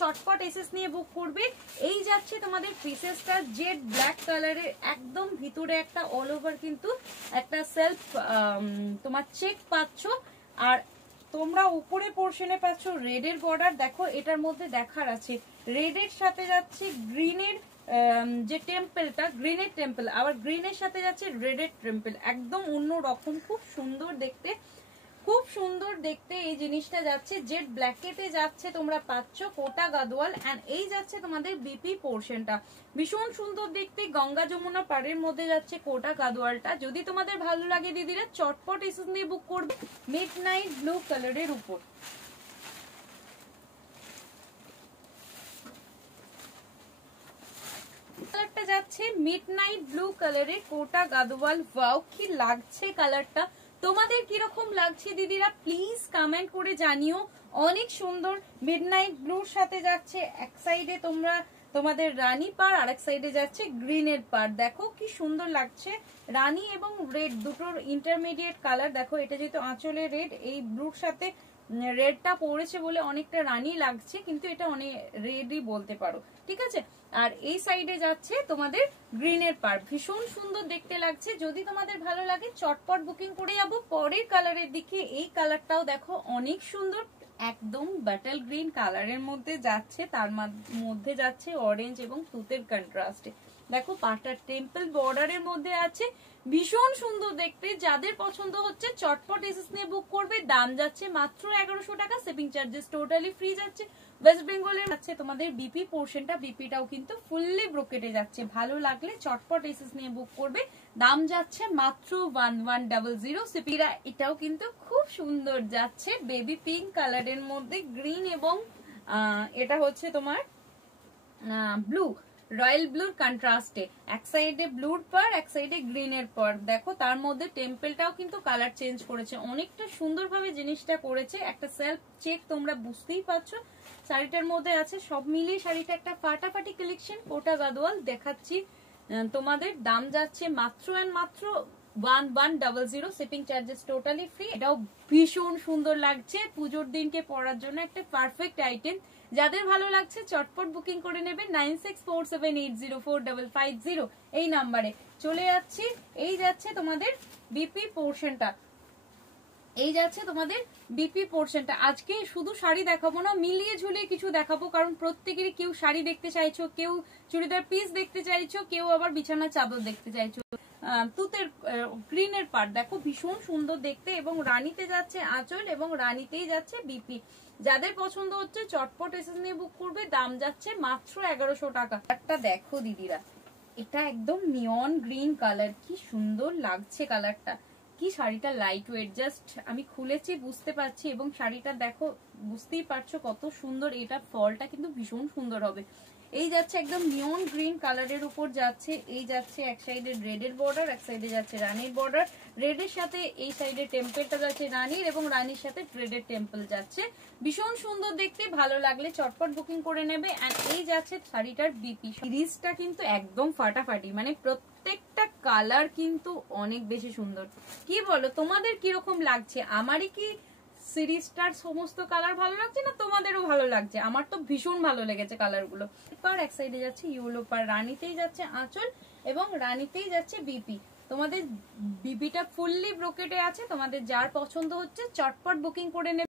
চটপট এসএস নিয়ে বুক করবে। এই যাচ্ছে তোমাদের পিসেসটা জেড ব্ল্যাক কালারের, একদম ভিতরে একটা অল ওভার কিন্তু একটা সেলফ তোমার চেক পাচ্ছ, আর তোমরা উপরে পোর্শনে পাচ্ছ রেডের বর্ডার। দেখো এটার মধ্যে দেখার আছে রেডের সাথে যাচ্ছে গ্রিনের যে টেম্পলটা, গ্রিনের টেম্পল, আবার গ্রিনের সাথে যাচ্ছে রেডের টেম্পল, একদম অন্য রকম, খুব সুন্দর দেখতে, খুব সুন্দর দেখতে এই জিনিসটা যাচ্ছে। জেড ব্ল্যাকেতে যাচ্ছে, তোমরা পাচ্ছ কোটা গাদোয়াল, এন্ড এই যাচ্ছে তোমাদের বিপি পোর্শনটা, ভীষণ সুন্দর দেখতে, গঙ্গা যমুনা পাড়ের মধ্যে যাচ্ছে কোটা গাদোয়ালটা। যদি তোমাদের ভালো লাগে দিদিরা চটপট এসে নিয়ে বুক করবে। মিড নাইট ব্লু কালারের উপর, কালারটা যাচ্ছে মিড নাইট ব্লু কালারের কোটা গাদোয়াল। ওয়াও কি লাগছে কালারটা, তোমাদের কিরকম লাগছে দিদিরা প্লিজ কমেন্ট করে জানিও। অনেক সুন্দর মিডনাইট ব্লুর সাথে যাচ্ছে, এক সাইডে তোমরা তোমাদের রানী পার, আর এক সাইডে যাচ্ছে গ্রিনের পার। দেখো কি সুন্দর লাগছে, রানী এবং রেড দুটোর ইন্টারমিডিয়েট কালার। দেখো এটা যেহেতু আঁচলে রেড, এই ব্লুর সাথে রেডটা পড়েছে বলে অনেকটা রানী লাগছে, কিন্তু এটা অনেক রেডই বলতে পারো, ঠিক আছে। আর এই সাইডে যাচ্ছে তোমাদের গ্রিনের পার, ভীষণ সুন্দর দেখতে লাগছে। যদি তোমাদের ভালো লাগে চটপট বুকিং করে যাবো পরের কালারের দিকে। এই কালারটাও দেখো অনেক সুন্দর, একদম বাটল গ্রিন কালারের মধ্যে যাচ্ছে, তার মধ্যে যাচ্ছে অরেঞ্জ এবং তুতের কন্ট্রাস্টে। দেখো পাটার টেম্পল বর্ডারের মধ্যে আছে, ভীষণ সুন্দর দেখতে। যাদের পছন্দ হচ্ছে চটপট এসএস নিয়ে বুক করবে। দাম যাচ্ছে মাত্র 1100 টাকা, শিপিং চার্জেস টোটালি ফ্রি যাচ্ছে। ওয়েস্ট বেঙ্গলের আছে তোমাদের বিপি পোর্শনটা, বিপিটাও কিন্তু ফুললি ব্রোকেটে যাচ্ছে। ভালো লাগলে চটপট এসএস নিয়ে বুক করবে। দাম যাচ্ছে মাত্র 1100। সিপিরা এটাও কিন্তু খুব সুন্দর যাচ্ছে, বেবি পিঙ্ক কালারের মধ্যে গ্রিন এবং এটা হচ্ছে তোমার ব্লু, রয়্যাল ব্লুর কন্ট্রাস্টে, এক সাইডে ব্লুর পার এক সাইডে গ্রিনের পার। দেখো তার মধ্যে টেম্পলটাও কিন্তু কালার চেঞ্জ করেছে, অনেকটা সুন্দরভাবে জিনিসটা করেছে। একটা সেলফ চেক তোমরা বুঝতেই পারছো শাড়িটার মধ্যে আছে। সব মিলিয়ে শাড়িটা একটা ফাটাফাটি কালেকশন, কোটা গাদোয়াল দেখাচ্ছি তোমাদের। দাম যাচ্ছে মাত্র এন্ড মাত্র 1100, শিপিং চার্জেস টোটালি ফ্রি। এটাও ভীষণ সুন্দর লাগছে, পুজোর দিনকে পরার জন্য একটা পারফেক্ট আইটেম। যাদের ভালো লাগছে চটপট বুকিং করে নেবে 9647804550 এই নাম্বারে। চলে যাচ্ছি, এই যাচ্ছে তোমাদের বিপি পোর্শনটা, এই যাচ্ছে তোমাদের বিপি পোর্শনটা। আজকে শুধু শাড়ি দেখাবো না, মিলিয়ে ঝুলিয়ে কিছু দেখাবো, কারণ প্রত্যেকেরই কেউ শাড়ি দেখতে চাইছো, কেউ চুড়িদার পিস দেখতে চাইছো, কেউ আবার বিছানা চাদর দেখতে চাইছো। তুতের গ্রিনের পার্ট দেখো ভীষণ সুন্দর দেখতে, এবং রানীতে যাচ্ছে আঁচল এবং রানীতেই যাচ্ছে বিপি। যাদের পছন্দ হচ্ছে চটপট এসএস নিয়ে বুক করবে। দাম যাচ্ছে মাত্র 1100 টাকা। একটা দেখো দিদিরা, এটা একদম নিয়ন গ্রিন কালার, কি সুন্দর লাগছে কালারটা, কি শাড়িটা লাইট ওয়েট, জাস্ট আমি খুলেছি বুঝতে পারছি, এবং শাড়িটা দেখো বুঝতেই পারছো কত সুন্দর। এটা ফলটা কিন্তু ভীষণ সুন্দর হবে। এই যাচ্ছে একদম নিয়ন গ্রিন কালারের উপর যাচ্ছে, এই যাচ্ছে এক সাইডে রেডের বর্ডার, এক সাইডে যাচ্ছে রানীর বর্ডার। রেডের সাথে এই সাইডে টেম্পলটা যাচ্ছে রানীর, এবং রানীর সাথে রেডের টেম্পল যাচ্ছে। ভীষণ সুন্দর দেখতে, ভালো লাগলে চটপট বুকিং করে নেবে। এন্ড এই যাচ্ছে শাড়িটার বিপি। সিরিজটা কিন্তু একদম ফাটাফাটি, মানে প্রত্যেকটা কালার কিন্তু অনেক বেশি সুন্দর। কি বলো তোমাদের কিরকম লাগছে? আমারই কি সিরিজটার সমস্ত কালার ভালো লাগছে, না তোমাদেরও ভালো লাগছে? আমার তো ভীষণ ভালো লেগেছে কালারগুলো। পার এক সাইডে যাচ্ছে ইয়েলো পার, রানীতেই যাচ্ছে আঁচল এবং রানীতেই যাচ্ছে বিপি। তোমাদের বিপিটা ফুললি ব্রোকেটে আছে। তোমাদের যার পছন্দ হচ্ছে চটপট বুকিং করে নেবে।